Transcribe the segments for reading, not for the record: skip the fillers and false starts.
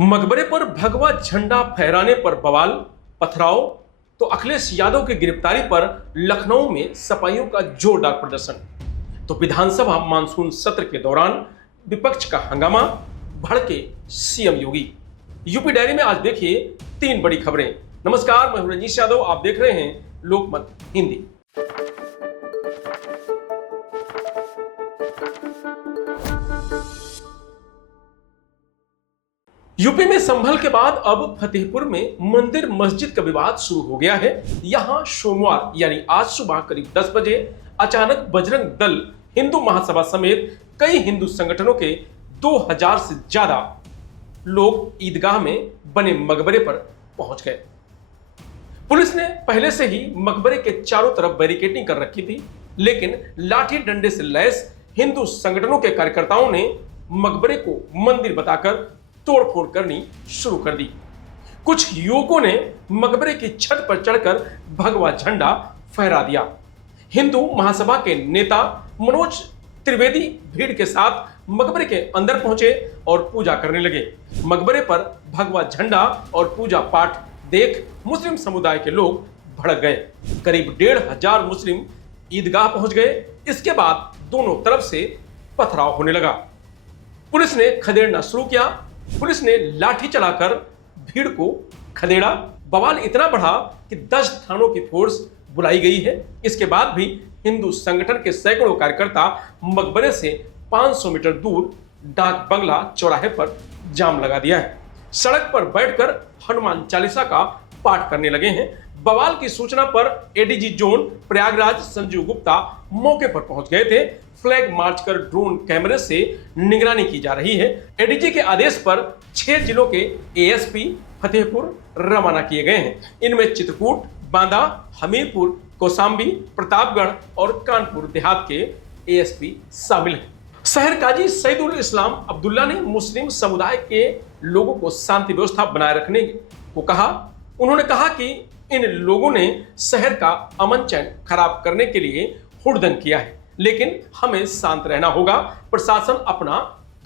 मकबरे पर भगवा झंडा फहराने पर बवाल, पथराव तो अखिलेश यादव की गिरफ्तारी पर लखनऊ में सपाइयों का जोरदार प्रदर्शन। तो विधानसभा मानसून सत्र के दौरान विपक्ष का हंगामा, भड़के सीएम योगी। यूपी डायरी में आज देखिए 3 बड़ी खबरें। नमस्कार, मैं हूं रजनीश यादव, आप देख रहे हैं लोकमत हिंदी। यूपी में संभल के बाद अब फतेहपुर में मंदिर मस्जिद का विवाद शुरू हो गया है। यहां सोमवार यानी आज सुबह करीब 10 बजे अचानक बजरंग दल, हिंदू महासभा समेत कई हिंदू संगठनों के 2000 से ज्यादा लोग ईदगाह में बने मकबरे पर पहुंच गए। पुलिस ने पहले से ही मकबरे के चारों तरफ बैरिकेडिंग कर रखी थी, लेकिन लाठी डंडे से लैस हिंदू संगठनों के कार्यकर्ताओं ने मकबरे को मंदिर बताकर तोड़फोड़ करनी शुरू कर दी। कुछ युवकों ने मकबरे की छत पर चढ़कर भगवा झंडा फहरा दिया। हिंदू महासभा के नेता मनोज त्रिवेदी भीड़ के साथ मकबरे के अंदर पहुंचे और पूजा करने लगे। मकबरे पर भगवा झंडा और पूजा पाठ देख मुस्लिम समुदाय के लोग भड़क गए। करीब 1500 मुस्लिम ईदगाह पहुंच गए। इसके बाद दोनों तरफ से पथराव होने लगा। पुलिस ने खदेड़ना शुरू किया। पुलिस ने लाठी चलाकर भीड़ को खदेड़ा। बवाल इतना बढ़ा कि 10 थानों की फोर्स बुलाई गई है। इसके बाद भी हिंदू संगठन के सैकड़ों कार्यकर्ता मकबरे से 500 मीटर दूर डाक बंगला चौराहे पर जाम लगा दिया है। सड़क पर बैठकर हनुमान चालीसा का पाठ करने लगे हैं। बवाल की सूचना पर एडीजी जोन प्रयागराज संजीव गुप्ता मौके पर पहुंच गए थे। फ्लैग मार्च कर ड्रोन कैमरे से निगरानी की जा रही है। एडीजी के आदेश पर 6 जिलों के एएसपी फतेहपुर रवाना किए गए हैं। इनमें चित्रकूट, बांदा, हमीरपुर, कौशाम्बी, प्रतापगढ़ और कानपुर देहात के एएसपी शामिल हैं। शहर काजी सईदुल इस्लाम अब्दुल्ला ने मुस्लिम समुदाय के लोगों को शांति व्यवस्था बनाए रखने को कहा। उन्होंने कहा कि इन लोगों ने शहर का अमन चैन खराब करने के लिए हुड़दंग किया है, लेकिन हमें शांत रहना होगा। प्रशासन अपना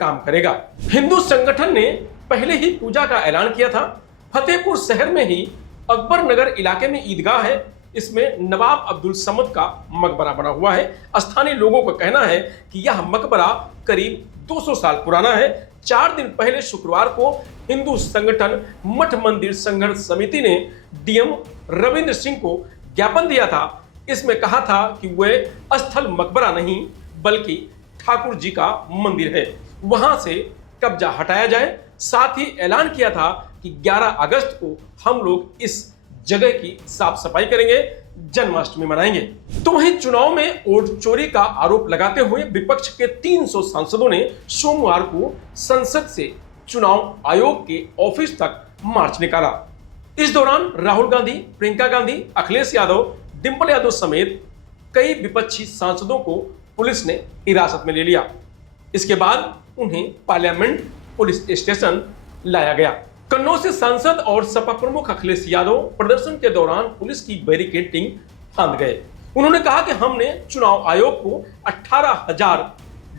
काम करेगा। हिंदू संगठन ने पहले ही पूजा का ऐलान किया था। फतेहपुर शहर में ही अकबर नगर इलाके में ईदगाह है। इसमें नवाब अब्दुल समद का मकबरा बना हुआ है। स्थानीय लोगों का कहना है कि यह मकबरा करीब 200 साल पुराना है। 4 दिन पहले शुक्रवार को हिंदू संगठन मठ मंदिर संघर्ष समिति ने डीएम रविंद्र सिंह को ज्ञापन दिया था। इसमें कहा था कि वह स्थल मकबरा नहीं बल्कि ठाकुर जी का मंदिर है, वहां से कब्जा हटाया जाए। साथ ही ऐलान किया था कि 11 अगस्त को हम लोग इस जगह की साफ सफाई करेंगे, जन्माष्टमी मनाएंगे। तो वहीं चुनाव में वोट चोरी का आरोप लगाते हुए विपक्ष के 300 सांसदों ने सोमवार को संसद से चुनाव आयोग के ऑफिस तक मार्च निकाला। इस दौरान राहुल गांधी, प्रियंका गांधी, अखिलेश यादव, डिंपल यादव समेत कई विपक्षी सांसदों को पुलिस ने हिरासत में ले लिया। इसके बाद उन्हें पार्लियामेंट पुलिस स्टेशन लाया गया। कन्नौज से सांसद और सपा प्रमुख अखिलेश यादव प्रदर्शन के दौरान पुलिस की बैरिकेडिंग फांद गए। उन्होंने कहा कि हमने चुनाव आयोग को 18,000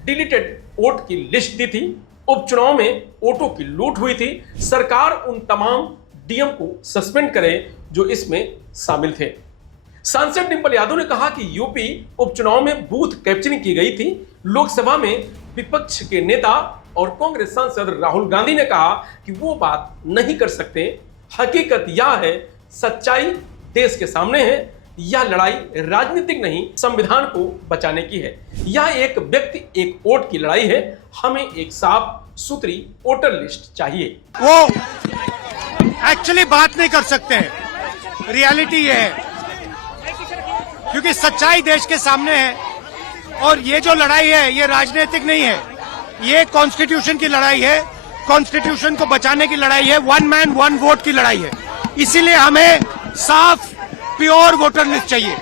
डिलीटेड वोट की लिस्ट दी थी। उपचुनाव में वोटों की लूट हुई थी। सरकार उन तमाम डीएम को सस्पेंड करे जो इसमें शामिल थे। सांसद डिंपल यादव ने कहा कि यूपी उपचुनाव में बूथ कैप्चरिंग की गई थी। लोकसभा में विपक्ष के नेता और कांग्रेस सांसद राहुल गांधी ने कहा कि वो बात नहीं कर सकते। हकीकत यह है, सच्चाई देश के सामने है। यह लड़ाई राजनीतिक नहीं, संविधान को बचाने की है। यह एक व्यक्ति एक वोट की लड़ाई है। हमें एक साफ सुथरी वोटर लिस्ट चाहिए। वो एक्चुअली बात नहीं कर सकते हैं। रियलिटी ये है, क्योंकि सच्चाई देश के सामने है और ये जो लड़ाई है ये राजनीतिक नहीं है, ये कॉन्स्टिट्यूशन की लड़ाई है। कॉन्स्टिट्यूशन को बचाने की लड़ाई है। 1 मैन 1 वोट की लड़ाई है। इसीलिए हमें साफ प्योर वोटर लिस्ट चाहिए।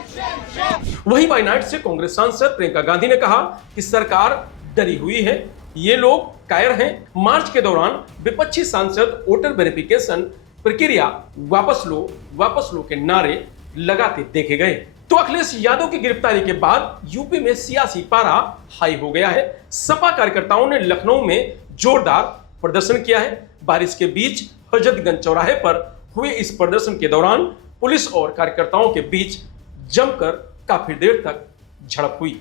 वहीं वायनाड से कांग्रेस सांसद प्रियंका गांधी ने कहा कि सरकार डरी हुई है, ये लोग कायर हैं। मार्च के दौरान विपक्षी सांसद वोटर वेरिफिकेशन प्रक्रिया वापस लो के नारे लगाते देखे गए। तो अखिलेश यादव की गिरफ्तारी के बाद यूपी में सियासी पारा हाई हो गया है। सपा कार्यकर्ताओं ने लखनऊ में जोरदार प्रदर्शन किया है। बारिश के बीच हजरतगंज चौराहे पर हुए इस प्रदर्शन के दौरान पुलिस और कार्यकर्ताओं के बीच जमकर काफी देर तक झड़प हुई।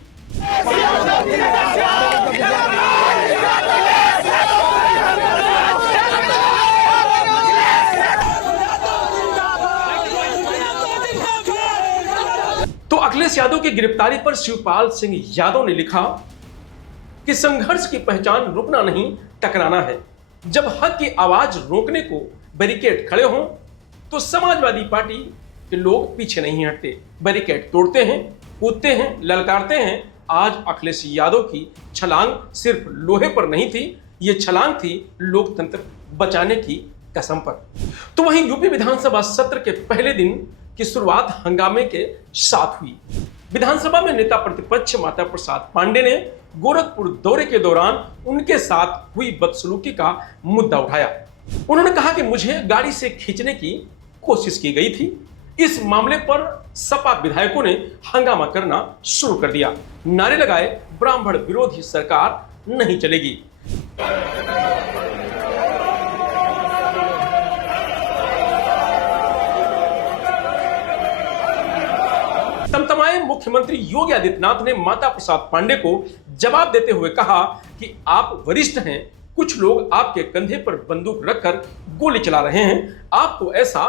तो अखिलेश यादव की गिरफ्तारी पर शिवपाल सिंह यादव ने लिखा कि संघर्ष की पहचान रुकना नहीं, टकराना है। जब हक की आवाज रोकने को बैरिकेड खड़े हों तो समाजवादी पार्टी के लोग पीछे नहीं हटते, बैरिकेड तोड़ते हैं, कूदते हैं, ललकारते हैं। आज अखिलेश यादव की छलांग सिर्फ लोहे पर नहीं थी, ये छलांग थी लोकतंत्र बचाने की कसम पर। तो वहीं यूपी विधानसभा सत्र के पहले दिन की शुरुआत हंगामे के साथ हुई। विधानसभा में नेता प्रतिपक्ष माता प्रसाद पांडे ने गोरखपुर दौरे के दौरान उनके साथ हुई बदसलूकी का मुद्दा उठाया। उन्होंने कहा कि मुझे गाड़ी से खींचने की कोशिश की गई थी। इस मामले पर सपा विधायकों ने हंगामा करना शुरू कर दिया, नारे लगाए, ब्राह्मण विरोधी सरकार नहीं चलेगी। तमतमाए मुख्यमंत्री योगी आदित्यनाथ ने माता प्रसाद पांडे को जवाब देते हुए कहा कि आप वरिष्ठ हैं, कुछ लोग आपके कंधे पर बंदूक रखकर गोली चला रहे हैं, आपको ऐसा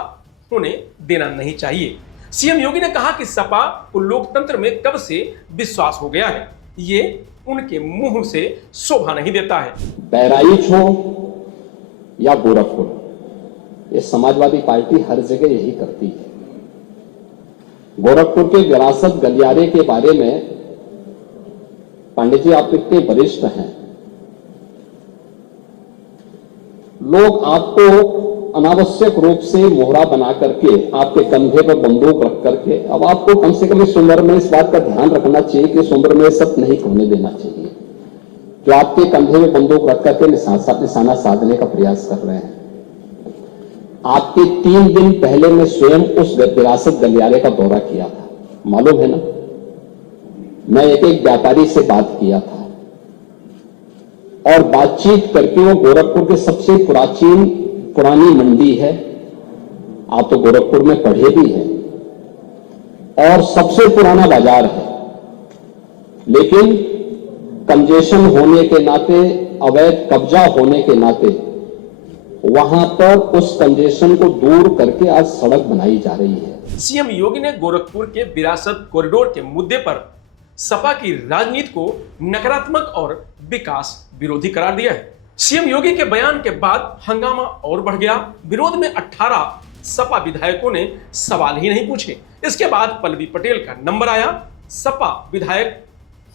होने देना नहीं चाहिए। सीएम योगी ने कहा कि सपा को लोकतंत्र में कब से विश्वास हो गया है, ये उनके मुंह से शोभा नहीं देता है। बहराइच हो या गोरखपुर, ये समाजवादी पार्टी हर जगह यही करती है। गोरखपुर के विरासत गलियारे के बारे में पंडित जी आप इतने वरिष्ठ हैं, लोग आपको अनावश्यक रूप से मोहरा बना करके आपके कंधे पर बंदूक रख करके, अब आपको कम से कम इस उम्र में इस बात का ध्यान रखना चाहिए कि इस उम्र में सब नहीं होने देना चाहिए, जो आपके कंधे में बंदूक रख करके निशाना साधने का प्रयास कर रहे हैं। आपके 3 दिन पहले मैं स्वयं उस विरासत गलियारे का दौरा किया था, मालूम है ना। मैं एक व्यापारी से बात किया था और बातचीत करके, वो गोरखपुर के सबसे पुरानी मंडी है, आप तो गोरखपुर में पढ़े भी हैं, और सबसे पुराना बाजार है, लेकिन कंजेशन होने के नाते, अवैध कब्जा होने के नाते वहां पर उस कंजेशन को दूर करके आज सड़क बनाई जा रही है। सीएम योगी ने गोरखपुर के विरासत कॉरिडोर के मुद्दे पर सपा की राजनीति को नकारात्मक और विकास विरोधी करार दिया है। सीएम योगी के बयान के बाद हंगामा और बढ़ गया। विरोध में 18 सपा विधायकों ने सवाल ही नहीं पूछे। इसके बाद पल्लवी पटेल का नंबर आया। सपा विधायक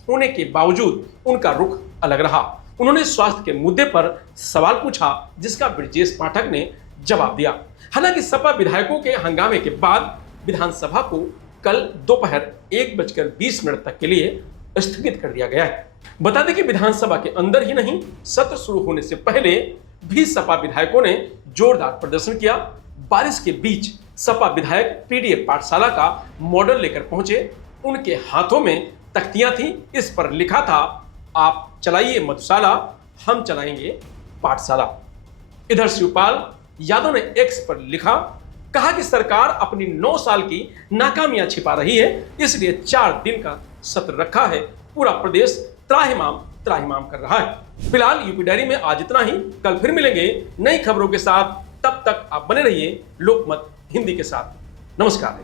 होने के बावजूद उनका रुख अलग रहा। उन्होंने स्वास्थ्य के मुद्दे पर सवाल पूछा, जिसका ब्रजेश पाठक ने जवाब दिया। हालांकि सपा विधायकों के हंगामे के बाद विधानसभा को कल दोपहर 1:20 तक के लिए स्थगित कर दिया गया है। बता दें कि विधानसभा के अंदर ही नहीं, सत्र शुरू होने से पहले भी सपा विधायकों ने जोरदार प्रदर्शन किया। बारिश के बीच सपा विधायक पीडीए पाठशाला का मॉडल लेकर पहुंचे। उनके हाथों में तख्तियां थी, इस पर लिखा था, आप चलाइए मधुशाला, हम चलाएंगे पाठशाला। इधर शिवपाल यादव ने एक्स पर लिखा, कहा कि सरकार अपनी 9 साल की नाकामियां छिपा रही है, इसलिए 4 दिन का सत्र रखा है। पूरा प्रदेश त्राहिमाम कर रहा है। फिलहाल यूपी डायरी में आज इतना ही। कल फिर मिलेंगे नई खबरों के साथ। तब तक आप बने रहिए लोकमत हिंदी के साथ। नमस्कार।